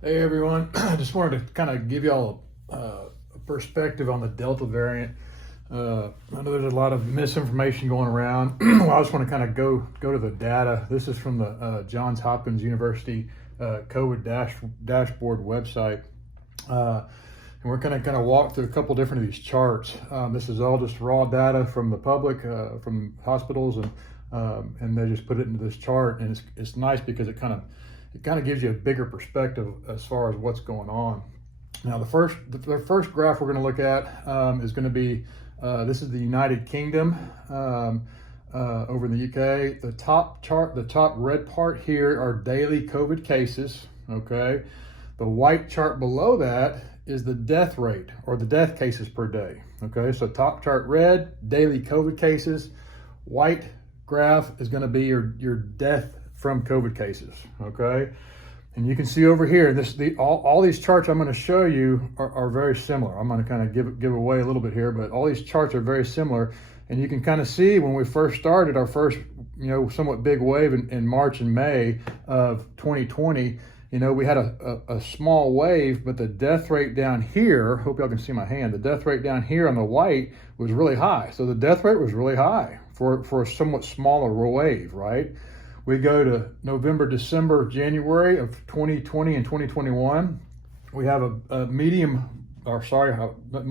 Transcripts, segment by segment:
Hey everyone, I just wanted to kind of give y'all a perspective on the Delta variant. I know there's a lot of misinformation going around. Well, I just want to kind of go to the data. This is from the Johns Hopkins University COVID dashboard website. And we're kind of walk through a couple different of these charts. This is all just raw data from the public, from hospitals, and they just put it into this chart. And it's nice because it kind of gives you a bigger perspective as far as what's going on. Now, the first graph we're going to look at is going to be this is the United Kingdom over in the UK. The top red part here are daily COVID cases. Okay, the white chart below that is the death rate or the death cases per day. Okay, so top chart red, daily COVID cases. White graph is going to be your death from COVID cases. Okay, and you can see over here, all these charts I'm going to show you are very similar. I'm going to kind of give away a little bit here, but all these charts are very similar. And you can kind of see when we first started our first, somewhat big wave in March and May of 2020, we had a small wave, but the death rate down here, hope y'all can see my hand, the death rate down here on the white was really high. So the death rate was really high for a somewhat smaller wave, right? We go to November, December, January of 2020 and 2021. We have a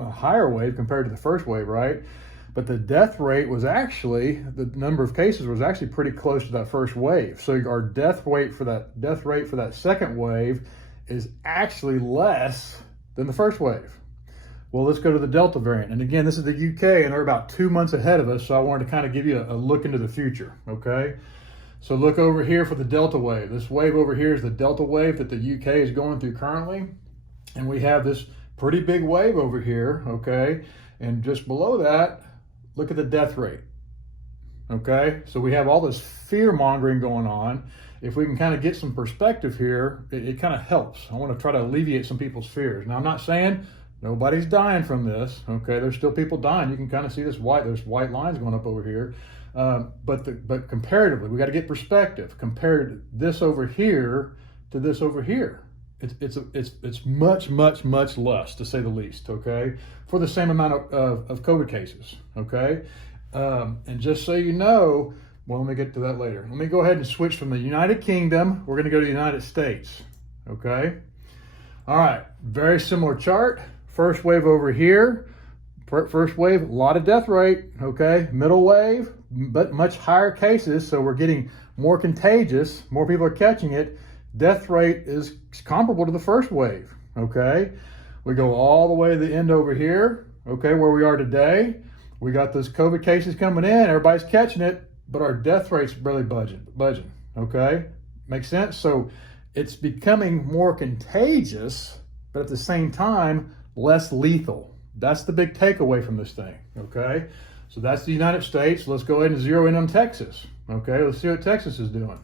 higher wave compared to the first wave, right? But the death rate was actually, the number of cases was actually pretty close to that first wave. So our death rate for that second wave is actually less than the first wave. Well, let's go to the Delta variant. And again, this is the UK and they're about 2 months ahead of us. So I wanted to kind of give you a look into the future, okay? So look over here for the Delta wave. This wave over here is the Delta wave that the UK is going through currently. And we have this pretty big wave over here, okay? And just below that, look at the death rate, okay? So we have all this fear mongering going on. If we can kind of get some perspective here, it kind of helps. I want to try to alleviate some people's fears. Now, I'm not saying nobody's dying from this, okay? There's still people dying. You can kind of see there's white lines going up over here. But comparatively, we got to get perspective. Compared this over here to this over here, it's much less, to say the least. Okay, for the same amount of COVID cases. Okay, and just so you know, well, let me get to that later. Let me go ahead and switch from the United Kingdom. We're going to go to the United States. Okay, all right, very similar chart. First wave over here. First wave, a lot of death rate, okay? Middle wave, but much higher cases, so we're getting more contagious, more people are catching it. Death rate is comparable to the first wave, okay? We go all the way to the end over here, okay, where we are today. We got those COVID cases coming in, everybody's catching it, but our death rate's barely budging, okay? Makes sense? So it's becoming more contagious, but at the same time, less lethal. That's the big takeaway from this thing, okay? So that's the United States. Let's go ahead and zero in on Texas, okay? Let's see what Texas is doing.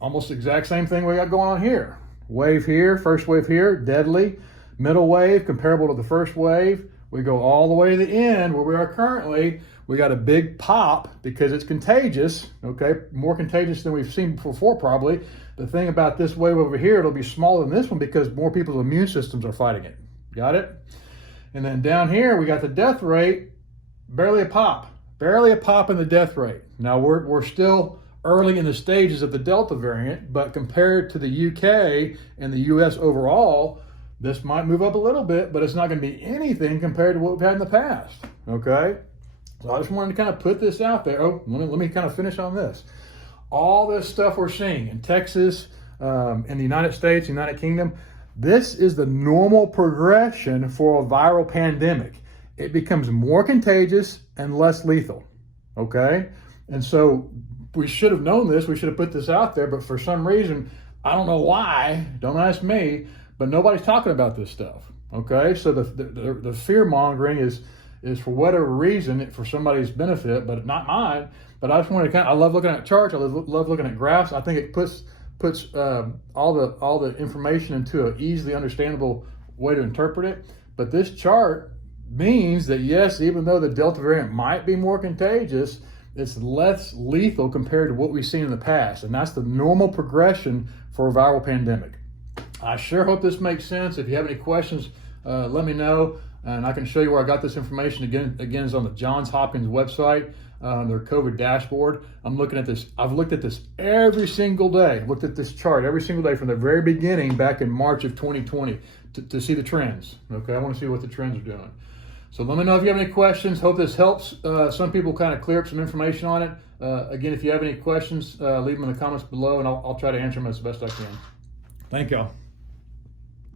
Almost the exact same thing we got going on here. Wave here, first wave here, deadly. Middle wave, comparable to the first wave. We go all the way to the end where we are currently. We got a big pop because it's contagious, okay? More contagious than we've seen before probably. The thing about this wave over here, it'll be smaller than this one because more people's immune systems are fighting it. Got it? And then down here, we got the death rate, barely a pop in the death rate. Now we're still early in the stages of the Delta variant, but compared to the UK and the US overall, this might move up a little bit, but it's not going to be anything compared to what we've had in the past, okay? So I just wanted to kind of put this out there. Oh, let me kind of finish on this. All this stuff we're seeing in Texas, in the United States, United Kingdom, this is the normal progression for a viral pandemic. It becomes more contagious and less lethal, okay? And so we should have known this. We should have put this out there, but for some reason, I don't know why, don't ask me, but nobody's talking about this stuff, okay? So the fear-mongering is for whatever reason, for somebody's benefit, but not mine. But I just wanted to I love looking at charts. I love looking at graphs. I think it puts all the information into an easily understandable way to interpret it. But this chart means that yes, even though the Delta variant might be more contagious, it's less lethal compared to what we've seen in the past. And that's the normal progression for a viral pandemic. I sure hope this makes sense. If you have any questions, let me know, and I can show you where I got this information. Again, is on the Johns Hopkins website, their COVID dashboard. I'm looking at this. I've looked at this every single day. Looked at this chart every single day from the very beginning back in March of 2020 to see the trends. Okay, I want to see what the trends are doing. So let me know if you have any questions. Hope this helps some people kind of clear up some information on it. Again, if you have any questions, leave them in the comments below, and I'll try to answer them as best I can. Thank y'all.